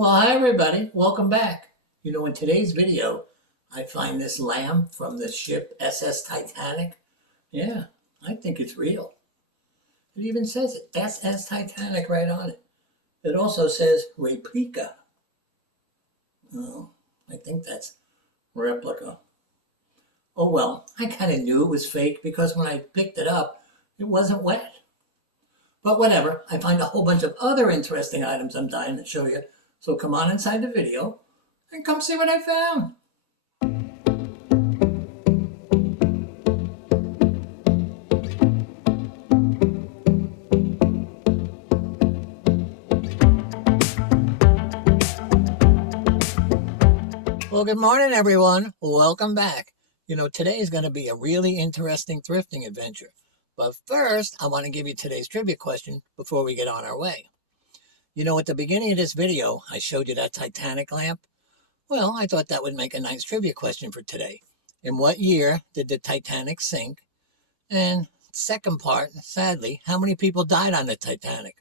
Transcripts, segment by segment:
Well, hi everybody, welcome back. In today's video, I find this lamp from the ship SS Titanic. Yeah, I think it's real. It even says it, SS Titanic right on it. It also says replica. Oh, I think that's replica. Oh well, I kind of knew it was fake because when I picked it up, it wasn't wet. But whatever, I find a whole bunch of other interesting items I'm dying to show you. So come on inside the video and come see what I found. Well, good morning, everyone. Welcome back. Today is going to be a really interesting thrifting adventure. But first, I want to give you today's trivia question before we get on our way. At the beginning of this video, I showed you that Titanic lamp. Well, I thought that would make a nice trivia question for today. In what year did the Titanic sink? And second part, sadly, how many people died on the Titanic?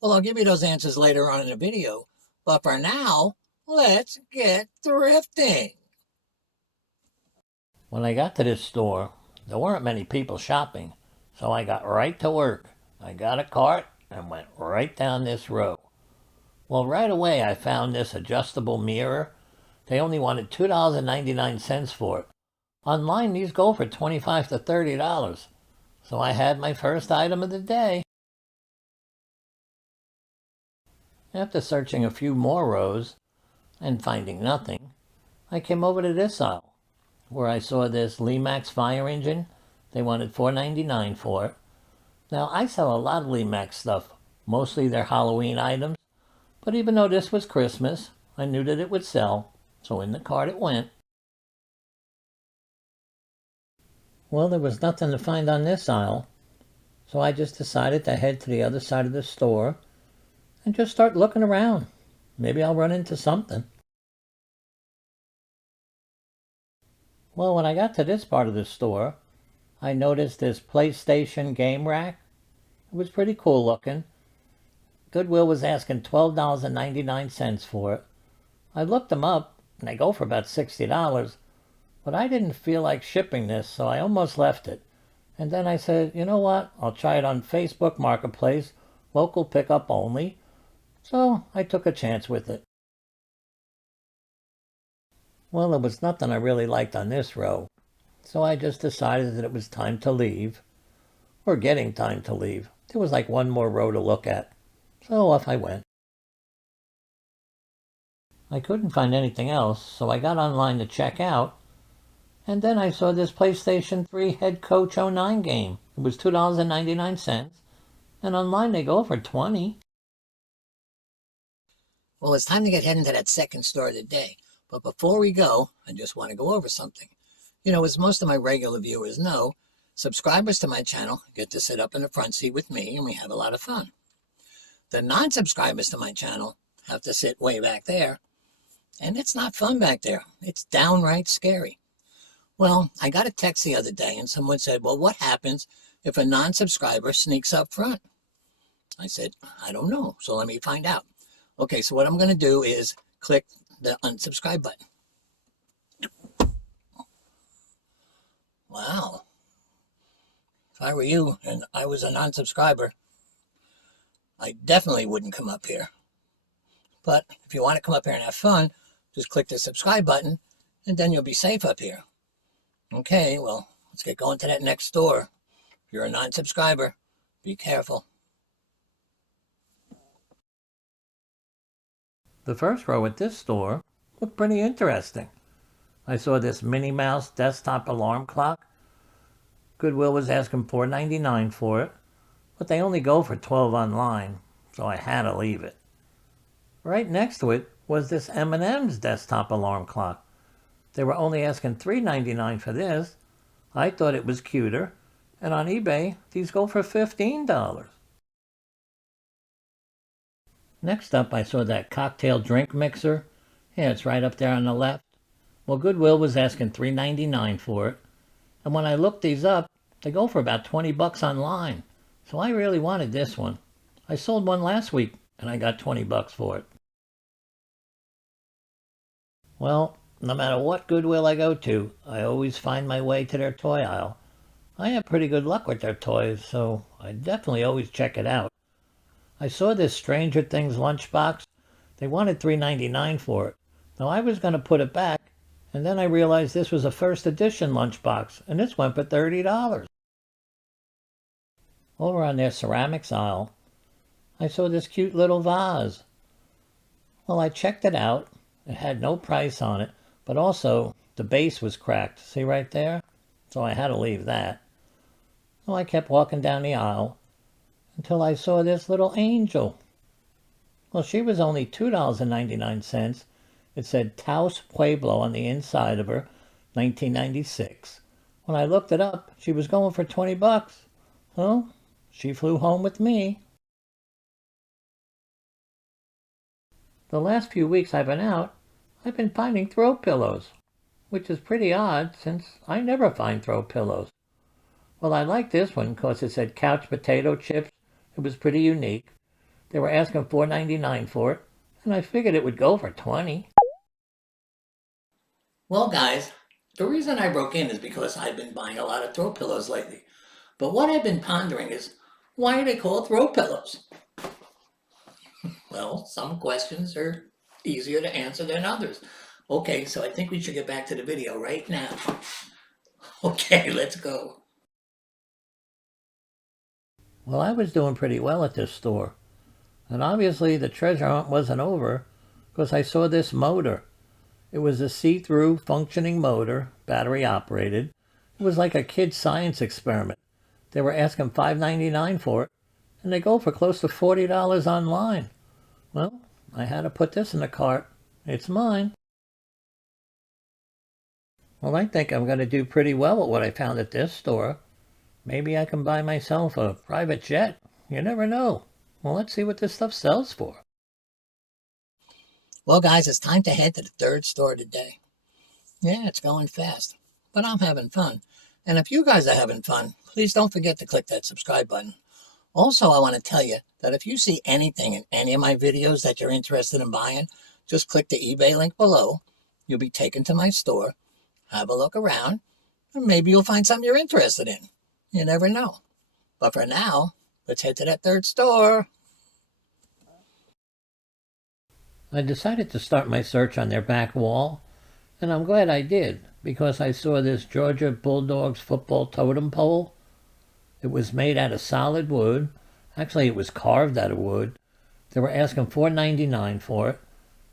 Well, I'll give you those answers later on in the video. But for now, let's get thrifting. When I got to this store, there weren't many people shopping, so I got right to work. I got a cart and went right down this row. Well, right away I found this adjustable mirror. They only wanted $2.99 for it. Online, these go for $25 to $30. So I had my first item of the day. After searching a few more rows and finding nothing, I came over to this aisle, where I saw this Lemax fire engine. They wanted $4.99 for it. Now, I sell a lot of Lemax stuff, mostly their Halloween items, but even though this was Christmas, I knew that it would sell, so in the cart it went. Well, there was nothing to find on this aisle, so I just decided to head to the other side of the store and just start looking around. Maybe I'll run into something. Well, when I got to this part of the store, I noticed this PlayStation game rack. It was pretty cool looking. Goodwill was asking $12.99 for it. I looked them up, and they go for about $60, but I didn't feel like shipping this, so I almost left it. And then I said, you know what, I'll try it on Facebook Marketplace, local pickup only. So I took a chance with it. Well, there was nothing I really liked on this row, so I just decided that it was time to leave, or getting time to leave. There was like one more row to look at, so off I went. I couldn't find anything else, so I got online to check out, and then I saw this PlayStation 3 Head Coach '09 game. It was $2.99, and online they go for $20. Well, it's time to get heading to that second store of the day. But before we go, I just want to go over something. As most of my regular viewers know, subscribers to my channel get to sit up in the front seat with me and we have a lot of fun. The non-subscribers to my channel have to sit way back there, and it's not fun back there. It's downright scary. Well, I got a text the other day and someone said, well, what happens if a non-subscriber sneaks up front? I said, I don't know, so let me find out. Okay, so what I'm going to do is click the unsubscribe button. Wow. If I were you and I was a non-subscriber, I definitely wouldn't come up here. But if you want to come up here and have fun, just click the subscribe button and then you'll be safe up here. Okay, well, let's get going to that next store. If you're a non-subscriber, be careful. The first row at this store looked pretty interesting. I saw this Minnie Mouse desktop alarm clock. Goodwill was asking $4.99 for it, but they only go for $12 online, so I had to leave it. Right next to it was this M&M's desktop alarm clock. They were only asking $3.99 for this. I thought it was cuter, and on eBay, these go for $15. Next up, I saw that cocktail drink mixer. Yeah, it's right up there on the left. Well, Goodwill was asking $3.99 for it. And when I looked these up, they go for about $20 online. So I really wanted this one. I sold one last week, and I got $20 for it. Well, no matter what Goodwill I go to, I always find my way to their toy aisle. I have pretty good luck with their toys, so I definitely always check it out. I saw this Stranger Things lunchbox. They wanted $3.99 for it. Now I was going to put it back, and then I realized this was a first edition lunchbox, and this went for $30. Over on their ceramics aisle, I saw this cute little vase. Well, I checked it out. It had no price on it, but also the base was cracked. See right there? So I had to leave that. So I kept walking down the aisle until I saw this little angel. Well, she was only $2.99. It said Taos Pueblo on the inside of her, 1996. When I looked it up, she was going for $20. So she flew home with me. The last few weeks I've been out, I've been finding throw pillows, which is pretty odd since I never find throw pillows. Well, I like this one because it said couch potato chips. It was pretty unique. They were asking $4.99 for it, and I figured it would go for $20. Well, guys, the reason I broke in is because I've been buying a lot of throw pillows lately. But what I've been pondering is, why are they called throw pillows? Well, some questions are easier to answer than others. Okay, so I think we should get back to the video right now. Okay, let's go. Well, I was doing pretty well at this store, and obviously the treasure hunt wasn't over because I saw this motor. It was a see-through functioning motor, battery operated. It was like a kid's science experiment. They were asking $5.99 for it, and they go for close to $40 online. Well, I had to put this in the cart. It's mine. Well, I think I'm going to do pretty well at what I found at this store. Maybe I can buy myself a private jet. You never know. Well, let's see what this stuff sells for. Well, guys, it's time to head to the third store today. Yeah, it's going fast, but I'm having fun. And if you guys are having fun, please don't forget to click that subscribe button. Also, I want to tell you that if you see anything in any of my videos that you're interested in buying, just click the eBay link below. You'll be taken to my store, have a look around, and maybe you'll find something you're interested in. You never know. But for now, let's head to that third store. I decided to start my search on their back wall, and I'm glad I did, because I saw this Georgia Bulldogs football totem pole. It was made out of solid wood. Actually, it was carved out of wood. They were asking $4.99 for it,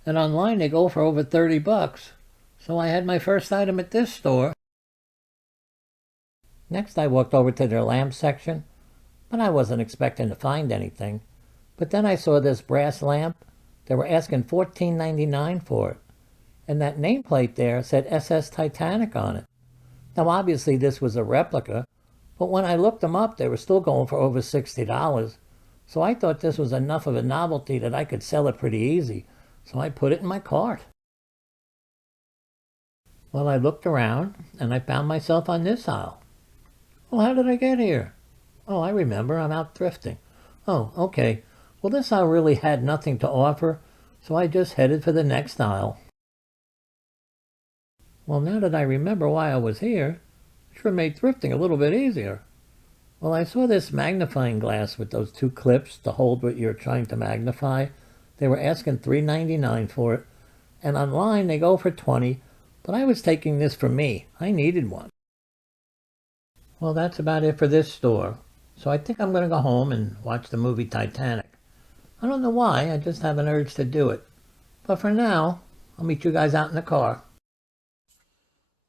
and online they go for over $30. So I had my first item at this store. Next, I walked over to their lamp section, but I wasn't expecting to find anything. But then I saw this brass lamp. They were asking $14.99 for it, and that nameplate there said SS Titanic on it. Now, obviously, this was a replica, but when I looked them up, they were still going for over $60. So I thought this was enough of a novelty that I could sell it pretty easy. So I put it in my cart. Well, I looked around, and I found myself on this aisle. Well, how did I get here? Oh, I remember. I'm out thrifting. Oh, okay. Well, this aisle really had nothing to offer, so I just headed for the next aisle. Well, now that I remember why I was here, it sure made thrifting a little bit easier. Well, I saw this magnifying glass with those two clips to hold what you're trying to magnify. They were asking $3.99 for it, and online they go for $20, but I was taking this for me. I needed one. Well, that's about it for this store. So I think I'm going to go home and watch the movie Titanic. I don't know why, I just have an urge to do it. But for now, I'll meet you guys out in the car.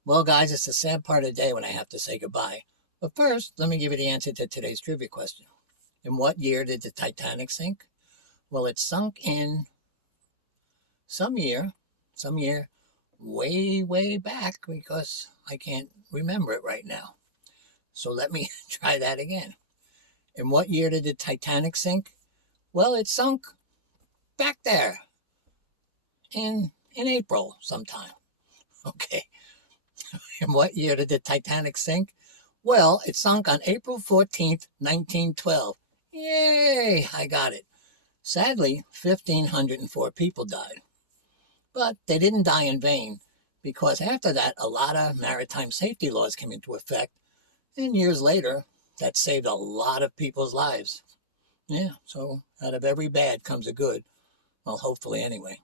Well, guys, it's the sad part of the day when I have to say goodbye. But first, let me give you the answer to today's trivia question. In what year did the Titanic sink? Well, it sunk in some year way, way back because I can't remember it right now. So let me try that again. In what year did the Titanic sink? Well, it sunk back there in April sometime. Okay. In what year did the Titanic sink? Well, it sunk on April 14th, 1912. Yay! I got it. Sadly, 1,504 people died. But they didn't die in vain, because after that, a lot of maritime safety laws came into effect, and years later, that saved a lot of people's lives. Yeah, so out of every bad comes a good. Well, hopefully anyway.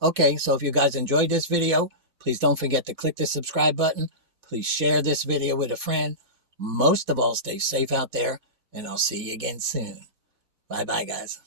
Okay, so if you guys enjoyed this video, please don't forget to click the subscribe button. Please share this video with a friend. Most of all, stay safe out there, and I'll see you again soon. Bye-bye, guys.